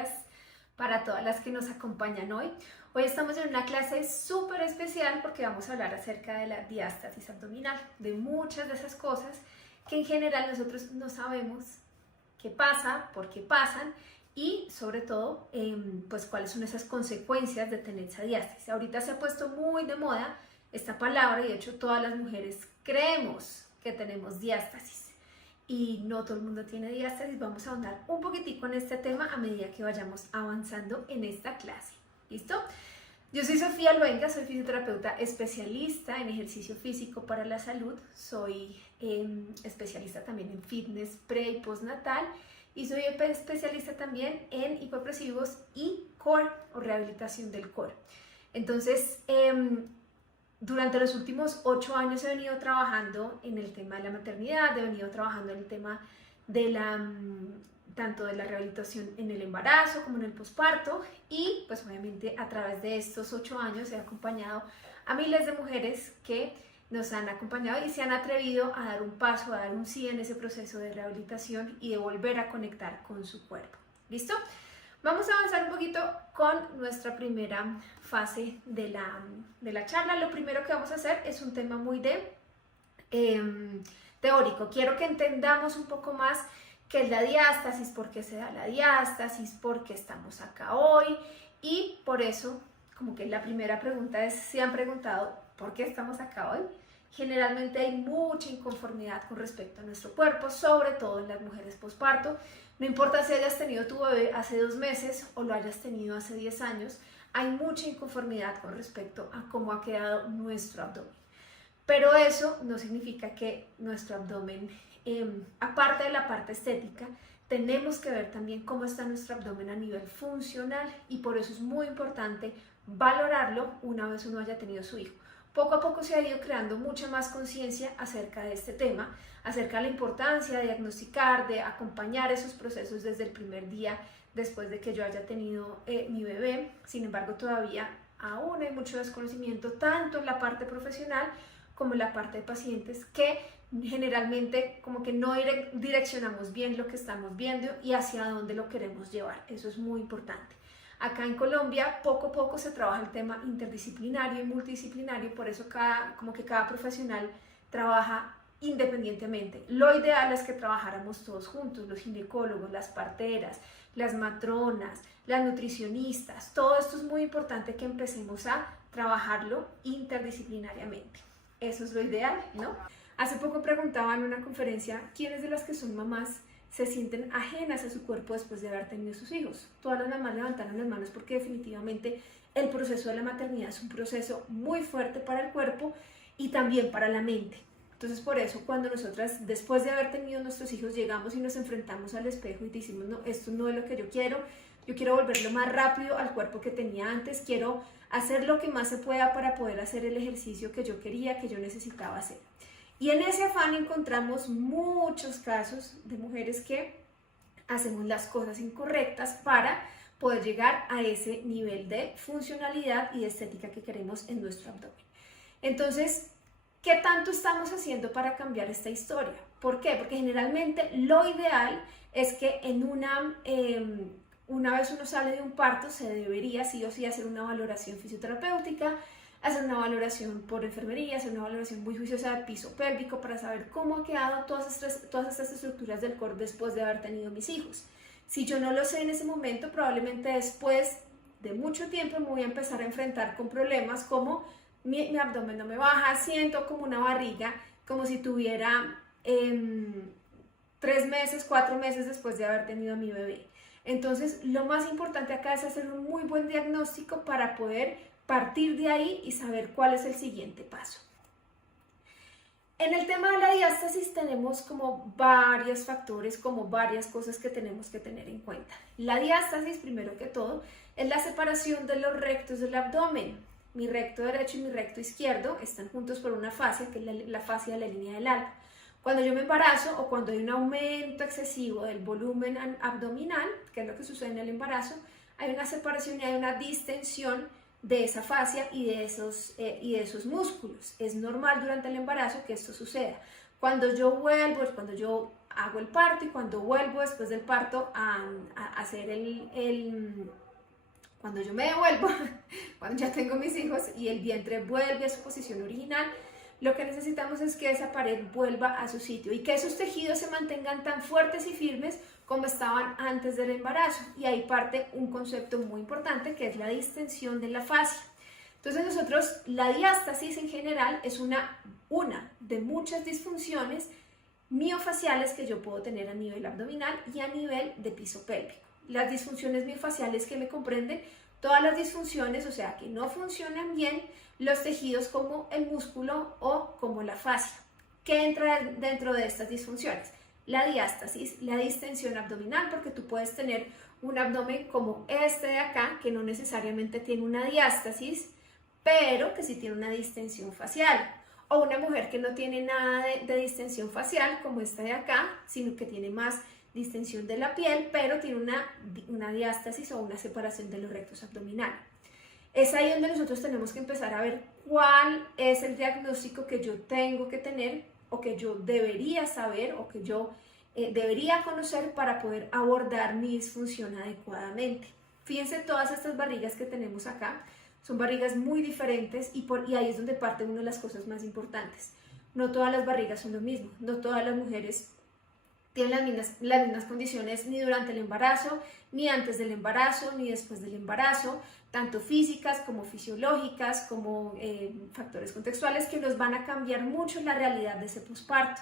días para todas las que nos acompañan hoy. Hoy estamos en una clase súper especial porque vamos a hablar acerca de la diástasis abdominal, de muchas de esas cosas que en general nosotros no sabemos qué pasa, por qué pasan y sobre todo pues cuáles son esas consecuencias de tener esa diástasis. Ahorita se ha puesto muy de moda esta palabra y de hecho todas las mujeres creemos que tenemos diástasis. Y no todo el mundo tiene diástasis. Vamos a ahondar un poquitico en este tema a medida que vayamos avanzando en esta clase. ¿Listo? Yo soy Sofía Luenga, soy fisioterapeuta especialista en ejercicio físico para la salud. Soy especialista también en fitness pre y postnatal. Y soy especialista también en hipopresivos y core o rehabilitación del core. Entonces, durante los últimos 8 años he venido trabajando en el tema de la maternidad, he venido trabajando en el tema de tanto de la rehabilitación en el embarazo como en el posparto y pues obviamente a través de estos 8 años he acompañado a miles de mujeres que nos han acompañado y se han atrevido a dar un paso, a dar un sí en ese proceso de rehabilitación y de volver a conectar con su cuerpo. ¿Listo? Vamos a avanzar un poquito con nuestra primera fase de la charla. Lo primero que vamos a hacer es un tema muy teórico. Quiero que entendamos un poco más qué es la diástasis, por qué se da la diástasis, por qué estamos acá hoy y por eso, como que la primera pregunta es, ¿se han preguntado por qué estamos acá hoy? Generalmente hay mucha inconformidad con respecto a nuestro cuerpo, sobre todo en las mujeres posparto. No importa si hayas tenido tu bebé hace 2 meses o lo hayas tenido hace 10 años, hay mucha inconformidad con respecto a cómo ha quedado nuestro abdomen. Pero eso no significa que nuestro abdomen, aparte de la parte estética, tenemos que ver también cómo está nuestro abdomen a nivel funcional y por eso es muy importante valorarlo una vez uno haya tenido su hijo. Poco a poco se ha ido creando mucha más conciencia acerca de este tema, acerca de la importancia de diagnosticar, de acompañar esos procesos desde el primer día después de que yo haya tenido mi bebé. Sin embargo, todavía aún hay mucho desconocimiento tanto en la parte profesional como en la parte de pacientes que generalmente como que no direccionamos bien lo que estamos viendo y hacia dónde lo queremos llevar. Eso es muy importante. Acá en Colombia poco a poco se trabaja el tema interdisciplinario y multidisciplinario, por eso como que cada profesional trabaja independientemente. Lo ideal es que trabajáramos todos juntos, los ginecólogos, las parteras, las matronas, las nutricionistas, todo esto es muy importante que empecemos a trabajarlo interdisciplinariamente. Eso es lo ideal, ¿no? Hace poco preguntaba en una conferencia, ¿quiénes de las que son mamás se sienten ajenas a su cuerpo después de haber tenido sus hijos? Todas las mamás levantaron las manos porque definitivamente el proceso de la maternidad es un proceso muy fuerte para el cuerpo y también para la mente. Entonces por eso cuando nosotras después de haber tenido nuestros hijos llegamos y nos enfrentamos al espejo y decimos, no, esto no es lo que yo quiero volverlo más rápido al cuerpo que tenía antes, quiero hacer lo que más se pueda para poder hacer el ejercicio que yo quería, que yo necesitaba hacer. Y en ese afán encontramos muchos casos de mujeres que hacemos las cosas incorrectas para poder llegar a ese nivel de funcionalidad y de estética que queremos en nuestro abdomen. Entonces, ¿qué tanto estamos haciendo para cambiar esta historia? ¿Por qué? Porque generalmente lo ideal es que una vez uno sale de un parto se debería sí o sí hacer una valoración fisioterapéutica, hacer una valoración por enfermería, hacer una valoración muy juiciosa de piso pélvico para saber cómo ha quedado todas estas estructuras del core después de haber tenido mis hijos. Si yo no lo sé en ese momento, probablemente después de mucho tiempo me voy a empezar a enfrentar con problemas como mi abdomen no me baja, siento como una barriga, como si tuviera 3 meses, 4 meses después de haber tenido a mi bebé. Entonces, lo más importante acá es hacer un muy buen diagnóstico para poder partir de ahí y saber cuál es el siguiente paso. En el tema de la diástasis tenemos como varios factores, como varias cosas que tenemos que tener en cuenta. La diástasis, primero que todo, es la separación de los rectos del abdomen. Mi recto derecho y mi recto izquierdo están juntos por una fascia, que es la fascia de la línea del alba. Cuando yo me embarazo o cuando hay un aumento excesivo del volumen abdominal, que es lo que sucede en el embarazo, hay una separación y hay una distensión de esa fascia y de esos músculos. Es normal durante el embarazo que esto suceda. Cuando yo vuelvo, es cuando yo hago el parto y cuando vuelvo después del parto a hacer cuando yo me devuelvo, cuando ya tengo mis hijos y el vientre vuelve a su posición original, lo que necesitamos es que esa pared vuelva a su sitio y que esos tejidos se mantengan tan fuertes y firmes como estaban antes del embarazo. Y ahí parte un concepto muy importante que es la distensión de la fascia. Entonces nosotros, la diástasis en general es una de muchas disfunciones miofaciales que yo puedo tener a nivel abdominal y a nivel de piso pélvico. Las disfunciones miofaciales que me comprenden todas las disfunciones, o sea, que no funcionan bien los tejidos como el músculo o como la fascia. ¿Qué entra dentro de estas disfunciones? La diástasis, la distensión abdominal, porque tú puedes tener un abdomen como este de acá, que no necesariamente tiene una diástasis, pero que sí tiene una distensión facial. O una mujer que no tiene nada de distensión facial, como esta de acá, sino que tiene más distensión de la piel, pero tiene una diástasis o una separación de los rectos abdominales. Es ahí donde nosotros tenemos que empezar a ver cuál es el diagnóstico que yo tengo que tener o que yo debería saber o que yo debería conocer para poder abordar mi disfunción adecuadamente. Fíjense todas estas barrigas que tenemos acá, son barrigas muy diferentes y ahí es donde parte una de las cosas más importantes. No todas las barrigas son lo mismo, no todas las mujeres tienen las mismas condiciones ni durante el embarazo, ni antes del embarazo, ni después del embarazo, tanto físicas como fisiológicas, como factores contextuales que nos van a cambiar mucho la realidad de ese posparto.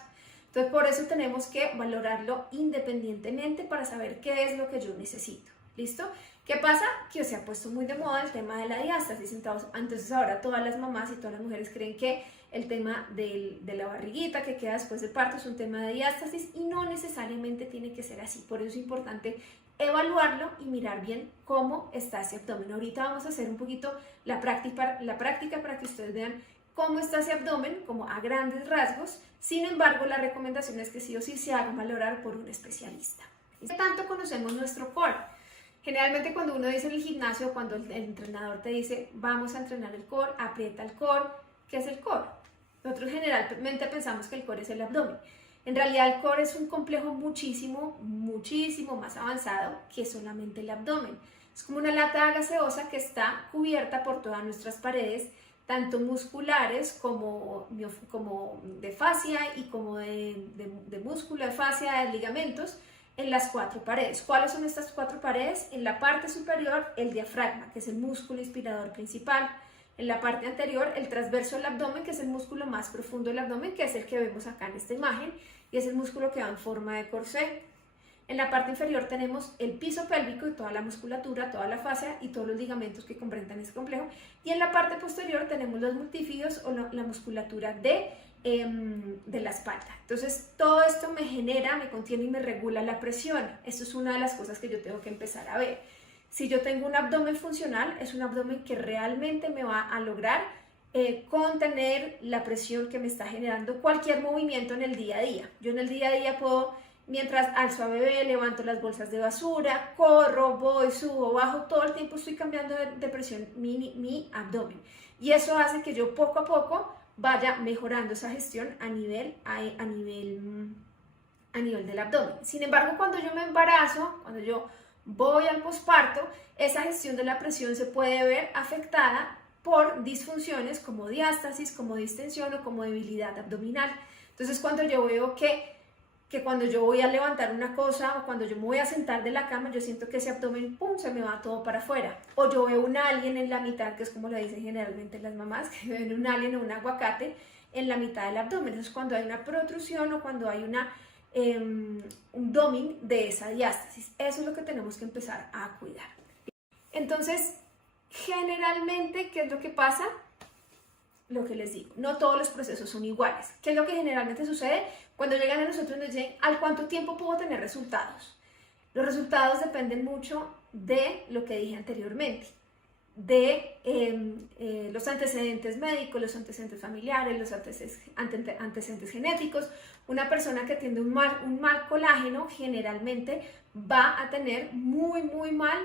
Entonces, por eso tenemos que valorarlo independientemente para saber qué es lo que yo necesito. ¿Listo? ¿Qué pasa? Que se ha puesto muy de moda el tema de la diástasis. Entonces, ahora todas las mamás y todas las mujeres creen que el tema de la barriguita que queda después del parto es un tema de diástasis y no necesariamente tiene que ser así. Por eso es importante evaluarlo y mirar bien cómo está ese abdomen. Ahorita vamos a hacer un poquito la práctica para que ustedes vean cómo está ese abdomen, como a grandes rasgos. Sin embargo, la recomendación es que sí o sí se haga valorar por un especialista. ¿Qué tanto conocemos nuestro core? Generalmente cuando uno dice en el gimnasio, cuando el entrenador te dice vamos a entrenar el core, aprieta el core, ¿qué es el core? Nosotros generalmente pensamos que el core es el abdomen. En realidad el core es un complejo muchísimo más avanzado que solamente el abdomen. Es como una lata gaseosa que está cubierta por todas nuestras paredes, tanto musculares como de fascia y como de músculo, de fascia, de ligamentos, en las 4 paredes. ¿Cuáles son estas 4 paredes? En la parte superior, el diafragma, que es el músculo inspirador principal. En la parte anterior, el transverso del abdomen, que es el músculo más profundo del abdomen, que es el que vemos acá en esta imagen, y es el músculo que va en forma de corsé. En la parte inferior tenemos el piso pélvico y toda la musculatura, toda la fascia y todos los ligamentos que comprendan este complejo. Y en la parte posterior tenemos los multífidos o la musculatura de la espalda. Entonces todo esto me genera, me contiene y me regula la presión. Esto es una de las cosas que yo tengo que empezar a ver. Si yo tengo un abdomen funcional, es un abdomen que realmente me va a lograr contener la presión que me está generando cualquier movimiento en el día a día. Yo en el día a día puedo, mientras alzo a bebé, levanto las bolsas de basura, corro, voy, subo, bajo, todo el tiempo estoy cambiando de presión mi abdomen. Y eso hace que yo poco a poco vaya mejorando esa gestión a nivel del abdomen. Sin embargo, cuando yo me embarazo, cuando yo voy al posparto, esa gestión de la presión se puede ver afectada por disfunciones como diástasis, como distensión o como debilidad abdominal. Entonces, cuando yo veo que cuando yo voy a levantar una cosa o cuando yo me voy a sentar de la cama, yo siento que ese abdomen, ¡pum!, se me va todo para afuera. O yo veo un alien en la mitad, que es como le dicen generalmente las mamás, que ven un alien o un aguacate en la mitad del abdomen. Eso es cuando hay una protrusión o cuando hay un domin de esa diástasis. Eso es lo que tenemos que empezar a cuidar. Entonces, generalmente, ¿qué es lo que pasa? Lo que les digo, no todos los procesos son iguales. ¿Qué es lo que generalmente sucede? Cuando llegan a nosotros nos dicen, ¿al cuánto tiempo puedo tener resultados? Los resultados dependen mucho de lo que dije anteriormente, de los antecedentes médicos, los antecedentes familiares, los antecedentes genéticos. Una persona que tiene un mal colágeno generalmente va a tener muy mal,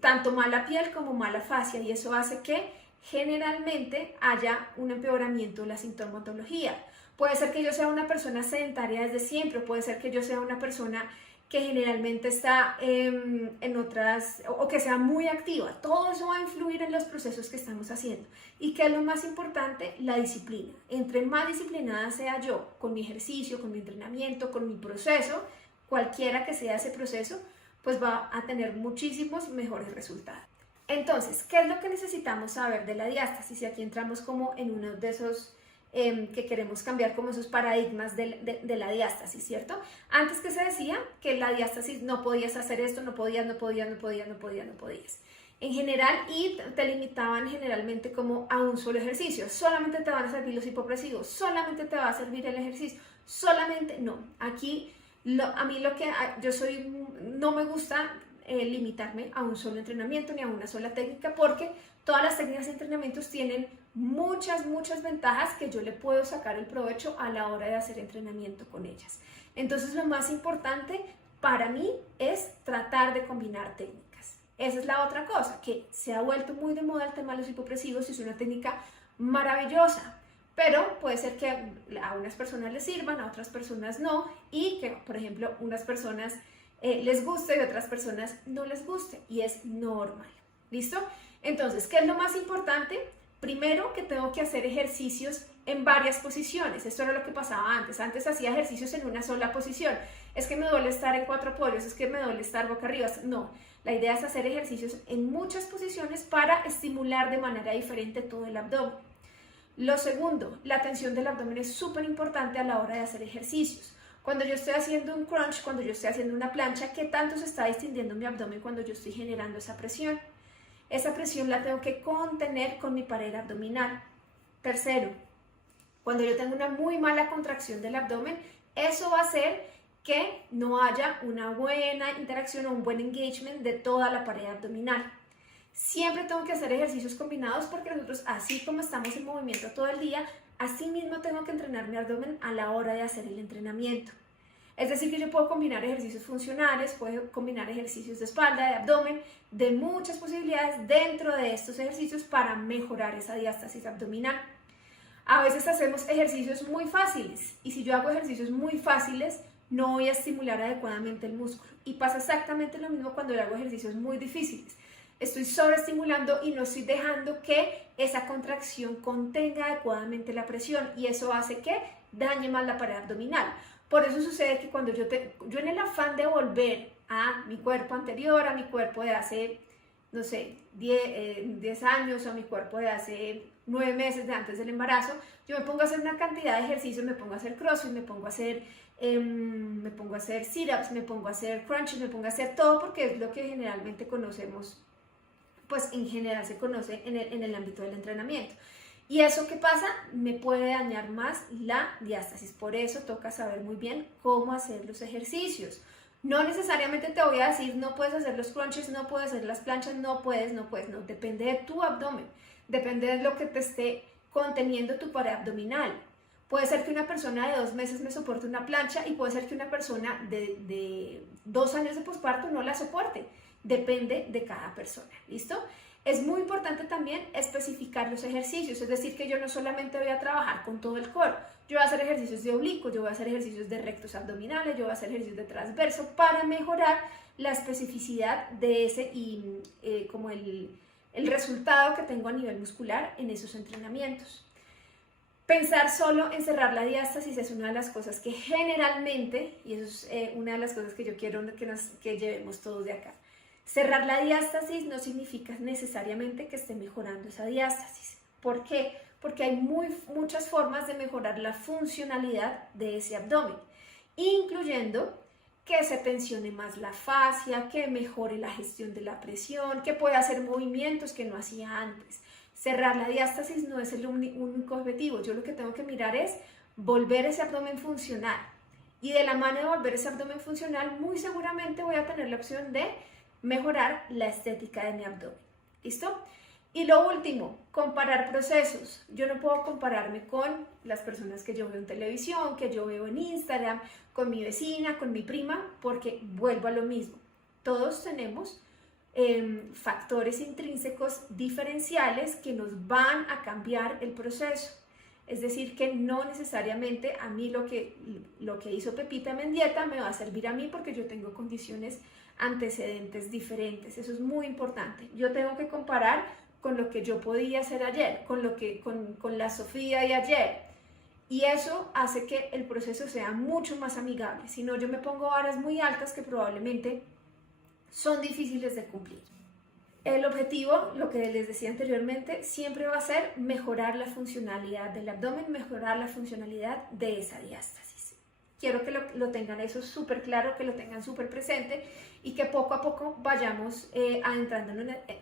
tanto mala piel como mala fascia, y eso hace que generalmente haya un empeoramiento de la sintomatología. Puede ser que yo sea una persona sedentaria desde siempre, puede ser que yo sea una persona que generalmente está en otras, o que sea muy activa. Todo eso va a influir en los procesos que estamos haciendo. ¿Y qué es lo más importante? La disciplina. Entre más disciplinada sea yo con mi ejercicio, con mi entrenamiento, con mi proceso, cualquiera que sea ese proceso, pues va a tener muchísimos mejores resultados. Entonces, ¿qué es lo que necesitamos saber de la diástasis? Y aquí entramos como en uno de esos que queremos cambiar como esos paradigmas de la diástasis, ¿cierto? Antes que se decía que la diástasis no podías hacer esto, no podías. En general, y te limitaban generalmente como a un solo ejercicio. Solamente te van a servir los hipopresivos, solamente te va a servir el ejercicio, solamente no. Aquí, a mí no me gusta limitarme a un solo entrenamiento ni a una sola técnica, porque todas las técnicas de entrenamientos tienen muchas ventajas que yo le puedo sacar el provecho a la hora de hacer entrenamiento con ellas. Entonces, lo más importante para mí es tratar de combinar técnicas. Esa es la otra cosa, que se ha vuelto muy de moda el tema de los hipopresivos y es una técnica maravillosa, pero puede ser que a unas personas les sirvan, a otras personas no, y que, por ejemplo, unas personas les guste y otras personas no les guste, y es normal. ¿Listo? Entonces, ¿qué es lo más importante? Primero, que tengo que hacer ejercicios en varias posiciones. Esto era lo que pasaba antes. Antes hacía ejercicios en una sola posición. Es que me duele estar en 4 apoyos, es que me duele estar boca arriba. No, la idea es hacer ejercicios en muchas posiciones para estimular de manera diferente todo el abdomen. Lo segundo, la tensión del abdomen es súper importante a la hora de hacer ejercicios. Cuando yo estoy haciendo un crunch, cuando yo estoy haciendo una plancha, ¿qué tanto se está distendiendo mi abdomen cuando yo estoy generando esa presión? Esa presión la tengo que contener con mi pared abdominal. Tercero, cuando yo tengo una muy mala contracción del abdomen, eso va a hacer que no haya una buena interacción o un buen engagement de toda la pared abdominal. Siempre tengo que hacer ejercicios combinados porque nosotros, así como estamos en movimiento todo el día, así mismo tengo que entrenar mi abdomen a la hora de hacer el entrenamiento. Es decir, que yo puedo combinar ejercicios funcionales, puedo combinar ejercicios de espalda, de abdomen, de muchas posibilidades dentro de estos ejercicios para mejorar esa diástasis abdominal. A veces hacemos ejercicios muy fáciles y si yo hago ejercicios muy fáciles, no voy a estimular adecuadamente el músculo. Y pasa exactamente lo mismo cuando yo hago ejercicios muy difíciles. Estoy sobreestimulando y no estoy dejando que esa contracción contenga adecuadamente la presión y eso hace que dañe más la pared abdominal. Por eso sucede que cuando yo en el afán de volver a mi cuerpo anterior, a mi cuerpo de hace, no sé, 10 años o a mi cuerpo de hace 9 meses de antes del embarazo, yo me pongo a hacer una cantidad de ejercicios, me pongo a hacer crossfit, me pongo a hacer sit-ups, me pongo a hacer crunches, me pongo a hacer todo porque es lo que generalmente conocemos, pues en general se conoce en el ámbito del entrenamiento. ¿Y eso qué pasa? Me puede dañar más la diástasis. Por eso toca saber muy bien cómo hacer los ejercicios. No necesariamente te voy a decir, no puedes hacer los crunches, no puedes hacer las planchas, no puedes, no. Depende de tu abdomen, depende de lo que te esté conteniendo tu pared abdominal. Puede ser que una persona de 2 meses me soporte una plancha y puede ser que una persona de 2 años de posparto no la soporte. Depende de cada persona, ¿listo? Es muy importante también especificar los ejercicios, es decir, que yo no solamente voy a trabajar con todo el core, yo voy a hacer ejercicios de oblicuo, yo voy a hacer ejercicios de rectos abdominales, yo voy a hacer ejercicios de transverso para mejorar la especificidad de ese y como el resultado que tengo a nivel muscular en esos entrenamientos. Pensar solo en cerrar la diástasis es una de las cosas que generalmente, y eso es una de las cosas que yo quiero que llevemos todos de acá. Cerrar la diástasis no significa necesariamente que esté mejorando esa diástasis. ¿Por qué? Porque hay muchas formas de mejorar la funcionalidad de ese abdomen, incluyendo que se tensione más la fascia, que mejore la gestión de la presión, que pueda hacer movimientos que no hacía antes. Cerrar la diástasis no es el único objetivo. Yo lo que tengo que mirar es volver ese abdomen funcional. Y de la mano de volver ese abdomen funcional, muy seguramente voy a tener la opción de mejorar la estética de mi abdomen. ¿Listo? Y lo último, comparar procesos. Yo no puedo compararme con las personas que yo veo en televisión, que yo veo en Instagram, con mi vecina, con mi prima, porque vuelvo a lo mismo. Todos tenemos factores intrínsecos diferenciales que nos van a cambiar el proceso. Es decir, que no necesariamente a mí lo que hizo Pepita Mendieta me va a servir a mí porque yo tengo condiciones antecedentes diferentes. Eso es muy importante. Yo tengo que comparar con lo que yo podía hacer ayer, con la Sofía de ayer. Y eso hace que el proceso sea mucho más amigable. Si no, yo me pongo varas muy altas que probablemente son difíciles de cumplir. El objetivo, lo que les decía anteriormente, siempre va a ser mejorar la funcionalidad del abdomen, mejorar la funcionalidad de esa diástasis. Quiero que lo tengan eso súper claro, que lo tengan súper presente y que poco a poco vayamos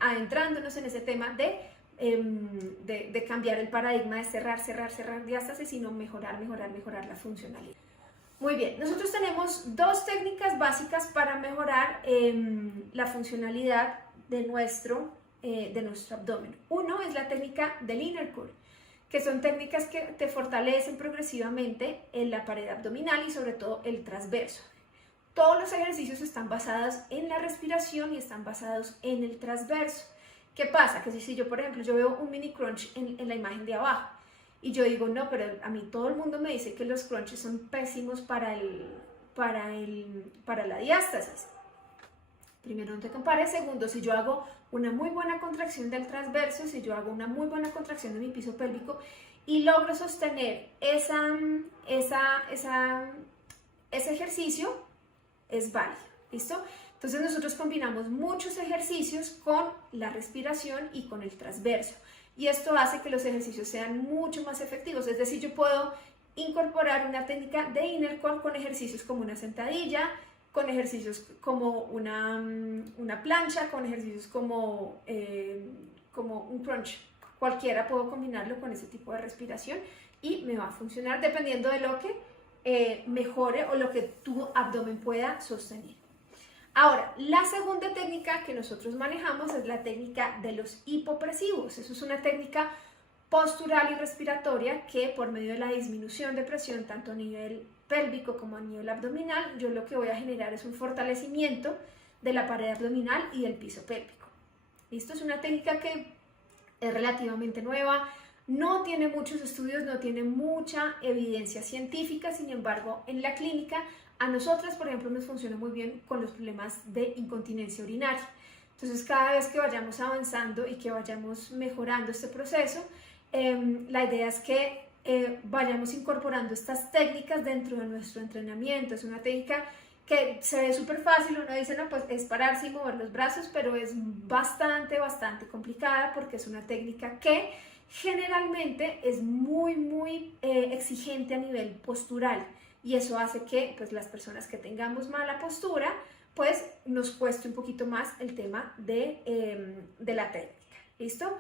adentrándonos en ese tema de cambiar el paradigma de cerrar diástasis, sino mejorar la funcionalidad. Muy bien, nosotros tenemos dos técnicas básicas para mejorar la funcionalidad de nuestro abdomen. Uno es la técnica del inner curl, que son técnicas que te fortalecen progresivamente en la pared abdominal y sobre todo el transverso. Todos los ejercicios están basados en la respiración y están basados en el transverso. ¿Qué pasa? Que si yo, por ejemplo, yo veo un mini crunch en la imagen de abajo y yo digo, no, pero a mí todo el mundo me dice que los crunches son pésimos para la diástasis. Primero, no te compares. Segundo, si yo hago una muy buena contracción del transverso, si yo hago una muy buena contracción de mi piso pélvico y logro sostener ese ejercicio, es válido. ¿Listo? Entonces nosotros combinamos muchos ejercicios con la respiración y con el transverso. Y esto hace que los ejercicios sean mucho más efectivos. Es decir, yo puedo incorporar una técnica de inner curl con ejercicios como una sentadilla, con ejercicios como una plancha, con ejercicios como un crunch. Cualquiera puedo combinarlo con ese tipo de respiración y me va a funcionar dependiendo de lo que mejore o lo que tu abdomen pueda sostener. Ahora, la segunda técnica que nosotros manejamos es la técnica de los hipopresivos. Eso es una técnica postural y respiratoria que por medio de la disminución de presión tanto a nivel pélvico como a nivel abdominal, yo lo que voy a generar es un fortalecimiento de la pared abdominal y del piso pélvico. Esto es una técnica que es relativamente nueva, no tiene muchos estudios, no tiene mucha evidencia científica, sin embargo, en la clínica a nosotras, por ejemplo, nos funciona muy bien con los problemas de incontinencia urinaria. Entonces, cada vez que vayamos avanzando y que vayamos mejorando este proceso, la idea es que vayamos incorporando estas técnicas dentro de nuestro entrenamiento. Es una técnica que se ve súper fácil, uno dice, no, pues es pararse y mover los brazos, pero es bastante complicada porque es una técnica que generalmente es muy exigente a nivel postural y eso hace que pues, las personas que tengamos mala postura, pues nos cueste un poquito más el tema de la técnica. ¿Listo?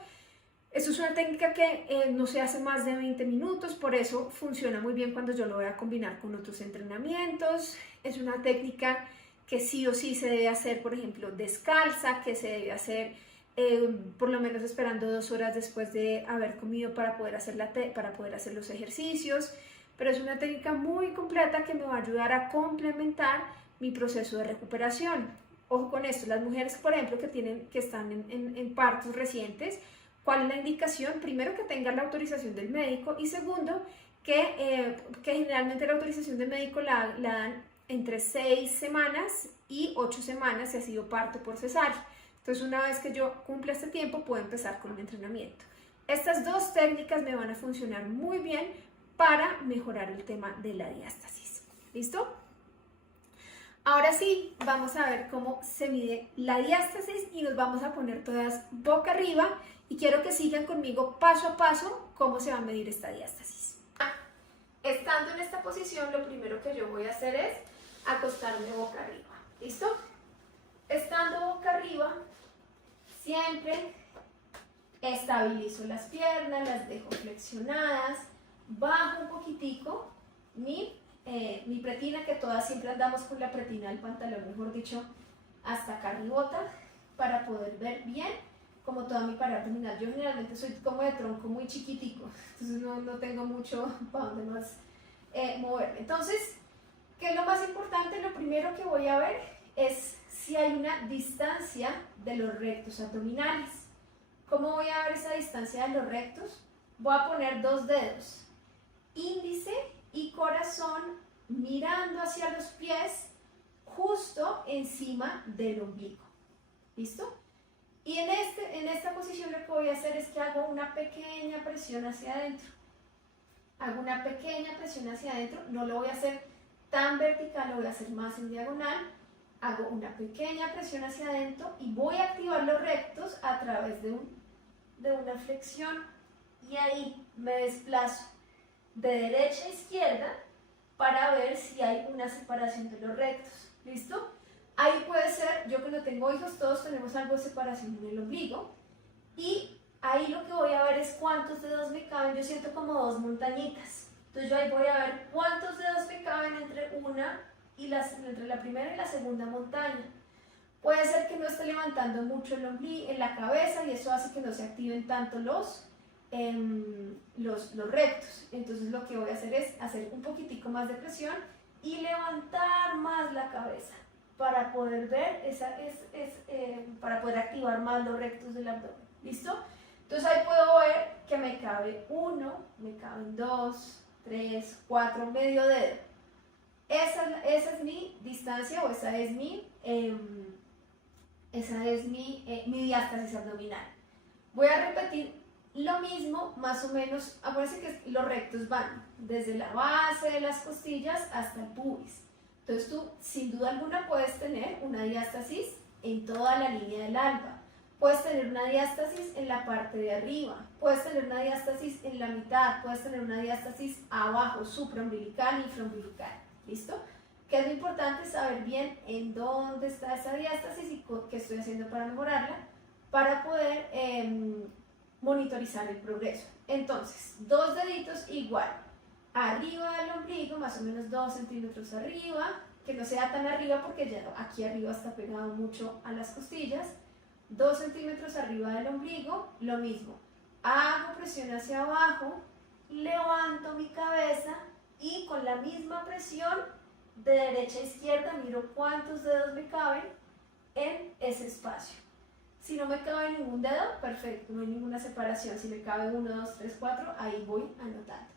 Esto es una técnica que no se hace más de 20 minutos, por eso funciona muy bien cuando yo lo voy a combinar con otros entrenamientos. Es una técnica que sí o sí se debe hacer, por ejemplo, descalza, que se debe hacer por lo menos esperando 2 horas después de haber comido para poder hacer los ejercicios. Pero es una técnica muy completa que me va a ayudar a complementar mi proceso de recuperación. Ojo con esto, las mujeres, por ejemplo, que están en partos recientes, ¿cuál es la indicación? Primero, que tengan la autorización del médico y segundo, que generalmente la autorización del médico la dan entre 6 semanas y 8 semanas si ha sido parto por cesárea. Entonces, una vez que yo cumpla este tiempo, puedo empezar con un entrenamiento. Estas dos técnicas me van a funcionar muy bien para mejorar el tema de la diástasis. ¿Listo? Ahora sí, vamos a ver cómo se mide la diástasis y nos vamos a poner todas boca arriba y quiero que sigan conmigo paso a paso cómo se va a medir esta diástasis. Estando en esta posición, lo primero que yo voy a hacer es acostarme boca arriba. ¿Listo? Estando boca arriba, siempre estabilizo las piernas, las dejo flexionadas, bajo un poquitico mi pretina, que todas siempre andamos con la pretina del pantalón, mejor dicho, hasta acá arribota, para poder ver bien como toda mi pared abdominal. Yo generalmente soy como de tronco muy chiquitico, entonces no tengo mucho para donde más moverme. Entonces, ¿qué es lo más importante? Lo primero que voy a ver es si hay una distancia de los rectos abdominales. ¿Cómo voy a ver esa distancia de los rectos? Voy a poner 2 dedos índice y corazón mirando hacia los pies, justo encima del ombligo. ¿Listo? Y en esta posición lo que voy a hacer es que hago una pequeña presión hacia adentro. Hago una pequeña presión hacia adentro, no lo voy a hacer tan vertical, lo voy a hacer más en diagonal. Hago una pequeña presión hacia adentro y voy a activar los rectos a través de una flexión. Y ahí me desplazo de derecha a izquierda para ver si hay una separación de los rectos. ¿Listo? Ahí puede ser, yo que no tengo hijos, todos tenemos algo de separación en el ombligo. Y ahí lo que voy a ver es cuántos dedos me caben. Yo siento como dos montañitas. Entonces yo ahí voy a ver cuántos dedos me caben entre entre la primera y la segunda montaña. Puede ser que no esté levantando mucho el ombligo en la cabeza y eso hace que no se activen tanto los rectos. Entonces lo que voy a hacer es hacer un poquitico más de presión y levantar más la cabeza para poder ver, para poder activar más los rectos del abdomen. ¿Listo? Entonces ahí puedo ver que me cabe 1, me caben 2, 3, 4, medio dedo. Esa es mi distancia o esa es mi diástasis abdominal. Voy a repetir lo mismo, más o menos. Acuérdense que los rectos van desde la base de las costillas hasta el pubis. Entonces tú, sin duda alguna, puedes tener una diástasis en toda la línea del alba. Puedes tener una diástasis en la parte de arriba, puedes tener una diástasis en la mitad, puedes tener una diástasis abajo, supraumbilical y infraumbilical. ¿Listo? Que es lo importante saber bien en dónde está esa diástasis y qué estoy haciendo para mejorarla, para poder monitorizar el progreso. Entonces, dos deditos igual, arriba del ombligo, más o menos 2 centímetros arriba, que no sea tan arriba porque ya aquí arriba está pegado mucho a las costillas. 2 centímetros arriba del ombligo, lo mismo. Hago presión hacia abajo, levanto mi cabeza y con la misma presión de derecha a izquierda miro cuántos dedos me caben en ese espacio. Si no me cabe ningún dedo, perfecto, no hay ninguna separación. Si me cabe 1, 2, 3, 4, ahí voy anotando.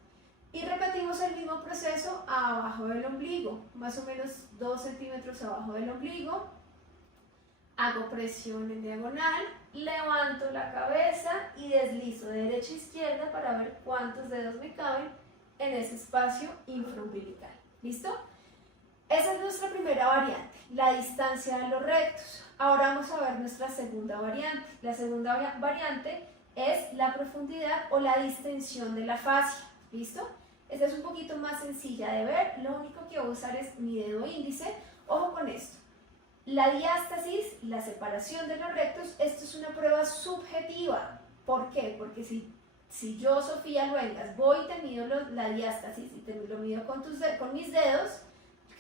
Y repetimos el mismo proceso abajo del ombligo, más o menos 2 centímetros abajo del ombligo. Hago presión en diagonal, levanto la cabeza y deslizo de derecha a izquierda para ver cuántos dedos me caben en ese espacio infraumbilical. ¿Listo? Esa es nuestra primera variante, la distancia de los rectos. Ahora vamos a ver nuestra segunda variante. La segunda variante es la profundidad o la distensión de la fascia. ¿Listo? Esta es un poquito más sencilla de ver. Lo único que voy a usar es mi dedo índice. Ojo con esto. La diástasis, la separación de los rectos, esto es una prueba subjetiva. ¿Por qué? Porque si yo, Sofía Luengas, voy y te mido la diástasis y te lo mido con mis dedos,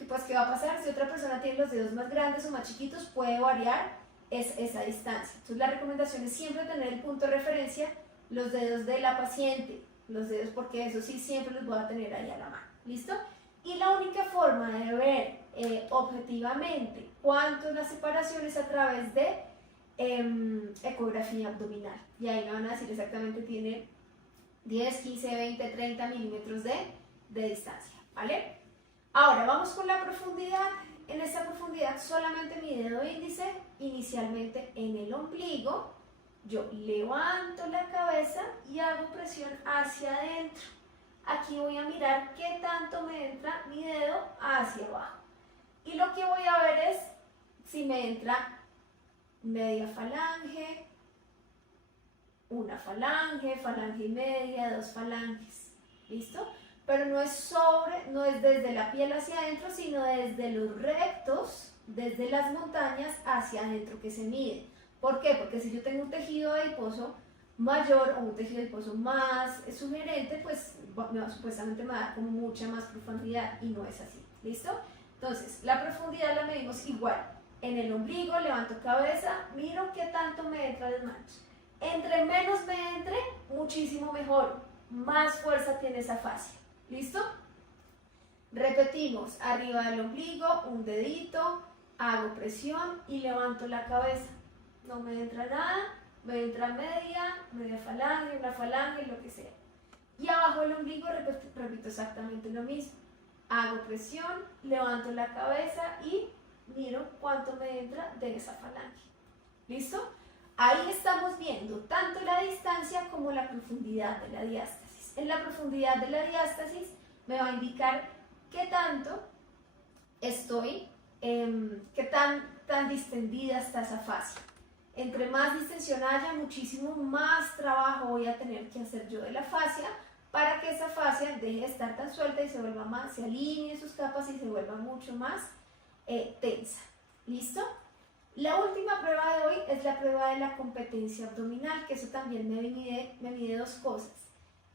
pues ¿qué va a pasar? Si otra persona tiene los dedos más grandes o más chiquitos, puede variar esa distancia. Entonces la recomendación es siempre tener el punto de referencia, los dedos de la paciente, los dedos, porque eso sí siempre los voy a tener ahí a la mano. ¿Listo? Y la única forma de ver objetivamente cuánto es la separación es a través de ecografía abdominal. Y ahí me van a decir exactamente, tiene 10, 15, 20, 30 milímetros de distancia. ¿Vale? Ahora vamos con la profundidad. En esta profundidad solamente mi dedo índice, inicialmente en el ombligo, yo levanto la cabeza y hago presión hacia adentro. Aquí voy a mirar qué tanto me entra mi dedo hacia abajo. Y lo que voy a ver es si me entra media falange, una falange, falange y media, 2 falanges. ¿Listo? Pero no es desde la piel hacia adentro, sino desde los rectos, desde las montañas hacia adentro que se mide. ¿Por qué? Porque si yo tengo un tejido adiposo mayor o un tejido adiposo más sugerente, pues supuestamente me va a dar como mucha más profundidad y no es así. ¿Listo? Entonces, la profundidad la medimos igual. En el ombligo, levanto cabeza, miro qué tanto me entra de manos. Entre menos me entre, muchísimo mejor. Más fuerza tiene esa fascia. ¿Listo? Repetimos, arriba del ombligo, un dedito, hago presión y levanto la cabeza. No me entra nada, me entra media falange, una falange, lo que sea. Y abajo del ombligo repito exactamente lo mismo. Hago presión, levanto la cabeza y miro cuánto me entra de esa falange. ¿Listo? Ahí estamos viendo tanto la distancia como la profundidad de la diástasis. En la profundidad de la diástasis me va a indicar qué tanto estoy, qué tan distendida está esa fascia. Entre más distensión haya, muchísimo más trabajo voy a tener que hacer yo de la fascia para que esa fascia deje de estar tan suelta y se vuelva más, se alinee sus capas y se vuelva mucho más tensa. ¿Listo? La última prueba de hoy es la prueba de la competencia abdominal, que eso también me mide dos cosas.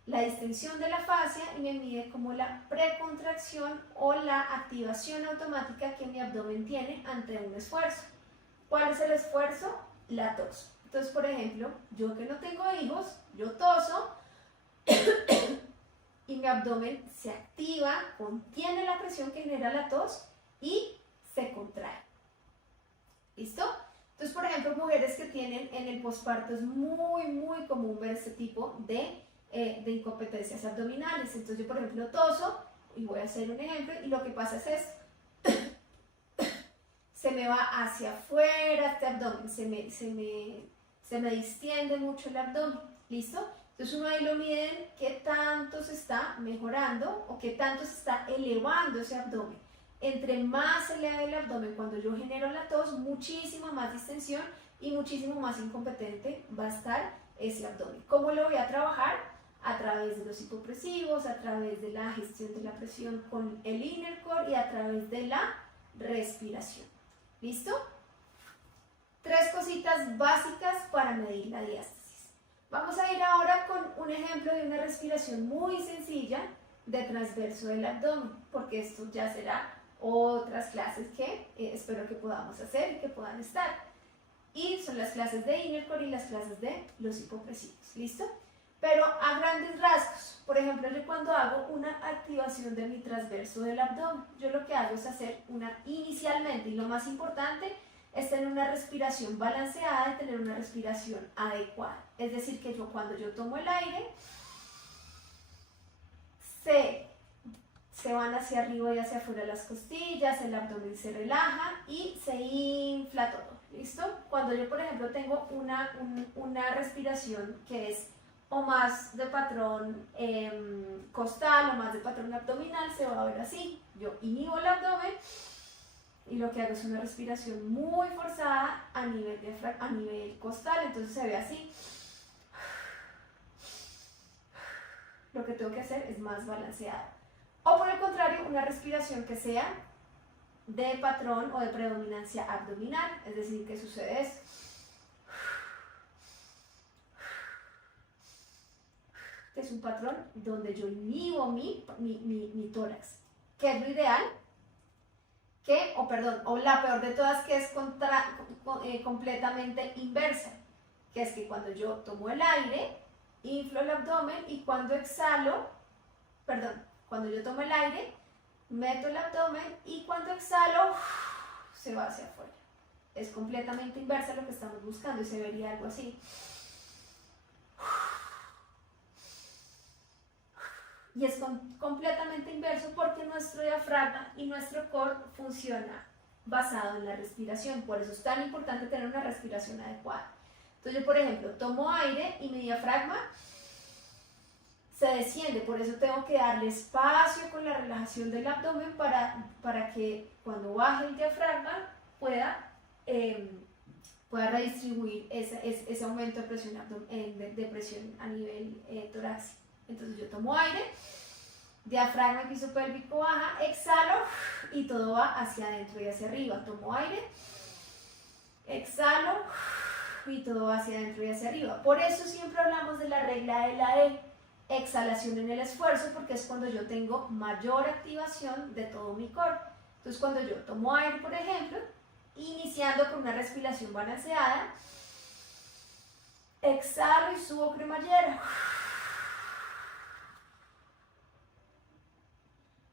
La distensión de la fascia y me mide como la precontracción o la activación automática que mi abdomen tiene ante un esfuerzo. ¿Cuál es el esfuerzo? La tos. Entonces, por ejemplo, yo que no tengo hijos, yo toso y mi abdomen se activa, contiene la presión que genera la tos y se contrae. ¿Listo? Entonces, por ejemplo, mujeres que tienen en el posparto es muy común ver este tipo de incompetencias abdominales. Entonces, yo, por ejemplo, toso y voy a hacer un ejemplo y lo que pasa es esto. Se me va hacia afuera este abdomen, se me distiende mucho el abdomen. ¿Listo? Entonces, uno ahí lo mide qué tanto se está mejorando o qué tanto se está elevando ese abdomen. Entre más se eleva el abdomen cuando yo genero la tos, muchísima más distensión y muchísimo más incompetente va a estar ese abdomen. ¿Cómo lo voy a trabajar? A través de los hipopresivos, a través de la gestión de la presión con el inner core y a través de la respiración. ¿Listo? 3 cositas básicas para medir la diástasis. Vamos a ir ahora con un ejemplo de una respiración muy sencilla de transverso del abdomen, porque esto ya será otras clases que espero que podamos hacer y que puedan estar. Y son las clases de inner core y las clases de los hipopresivos. ¿Listo? Pero a grandes rasgos, por ejemplo, yo cuando hago una activación de mi transverso del abdomen, yo lo que hago es hacer inicialmente, y lo más importante, es tener una respiración balanceada y tener una respiración adecuada. Es decir, que cuando yo tomo el aire, se van hacia arriba y hacia afuera las costillas, el abdomen se relaja y se infla todo. ¿Listo? Cuando yo, por ejemplo, tengo una respiración que es o más de patrón costal o más de patrón abdominal, se va a ver así. Yo inhibo el abdomen y lo que hago es una respiración muy forzada a nivel costal, entonces se ve así. Lo que tengo que hacer es más balanceada. O por el contrario, una respiración que sea de patrón o de predominancia abdominal, es decir, ¿qué sucede esto? Es un patrón donde yo inhibo mi tórax, que es lo ideal, o la peor de todas, que es completamente inversa, que es que cuando yo tomo el aire, inflo el abdomen y cuando cuando yo tomo el aire, meto el abdomen y cuando exhalo, se va hacia afuera. Es completamente inversa lo que estamos buscando y se vería algo así. Y es completamente inverso porque nuestro diafragma y nuestro core funciona basado en la respiración. Por eso es tan importante tener una respiración adecuada. Entonces yo, por ejemplo, tomo aire y mi diafragma se desciende. Por eso tengo que darle espacio con la relajación del abdomen para que cuando baje el diafragma pueda redistribuir ese aumento de presión a nivel torácico. Entonces yo tomo aire, diafragma y piso pélvico baja, exhalo y todo va hacia adentro y hacia arriba. Tomo aire, exhalo y todo va hacia adentro y hacia arriba. Por eso siempre hablamos de la regla de la E, exhalación en el esfuerzo, porque es cuando yo tengo mayor activación de todo mi core. Entonces cuando yo tomo aire, por ejemplo, iniciando con una respiración balanceada, exhalo y subo cremallera.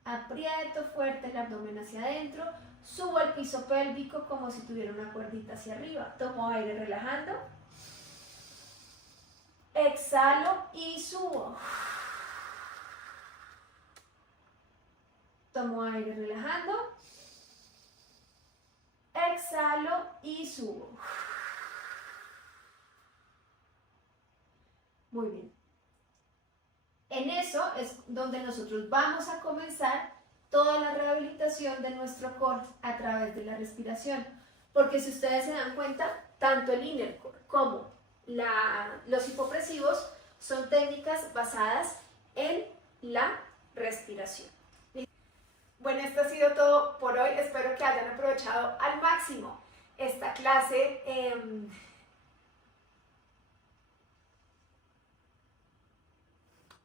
Aprieto fuerte el abdomen hacia adentro, subo el piso pélvico como si tuviera una cuerdita hacia arriba. Tomo aire relajando, exhalo y subo. Tomo aire relajando. Exhalo y subo. Muy bien. En eso es donde nosotros vamos a comenzar toda la rehabilitación de nuestro core a través de la respiración. Porque si ustedes se dan cuenta, tanto el inner core como los hipopresivos son técnicas basadas en la respiración. Bueno, esto ha sido todo por hoy. Espero que hayan aprovechado al máximo esta clase.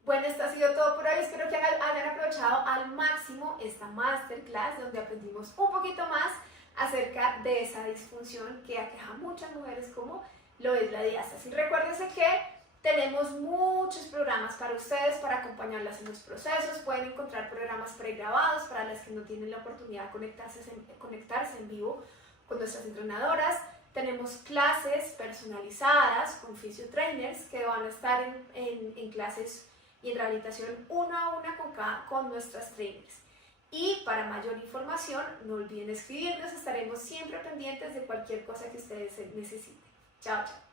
Bueno, esto ha sido todo por hoy. Espero que hayan aprovechado al máximo esta masterclass donde aprendimos un poquito más acerca de esa disfunción que aqueja a muchas mujeres como lo es la diástasis. Recuérdense que tenemos muchos programas para ustedes, para acompañarlas en los procesos. Pueden encontrar programas pregrabados para las que no tienen la oportunidad de conectarse en vivo con nuestras entrenadoras. Tenemos clases personalizadas con fisiotrainers que van a estar en clases y en rehabilitación uno a uno con nuestras trainers. Y para mayor información, no olviden escribirnos, estaremos siempre pendientes de cualquier cosa que ustedes necesiten. Chao, chao.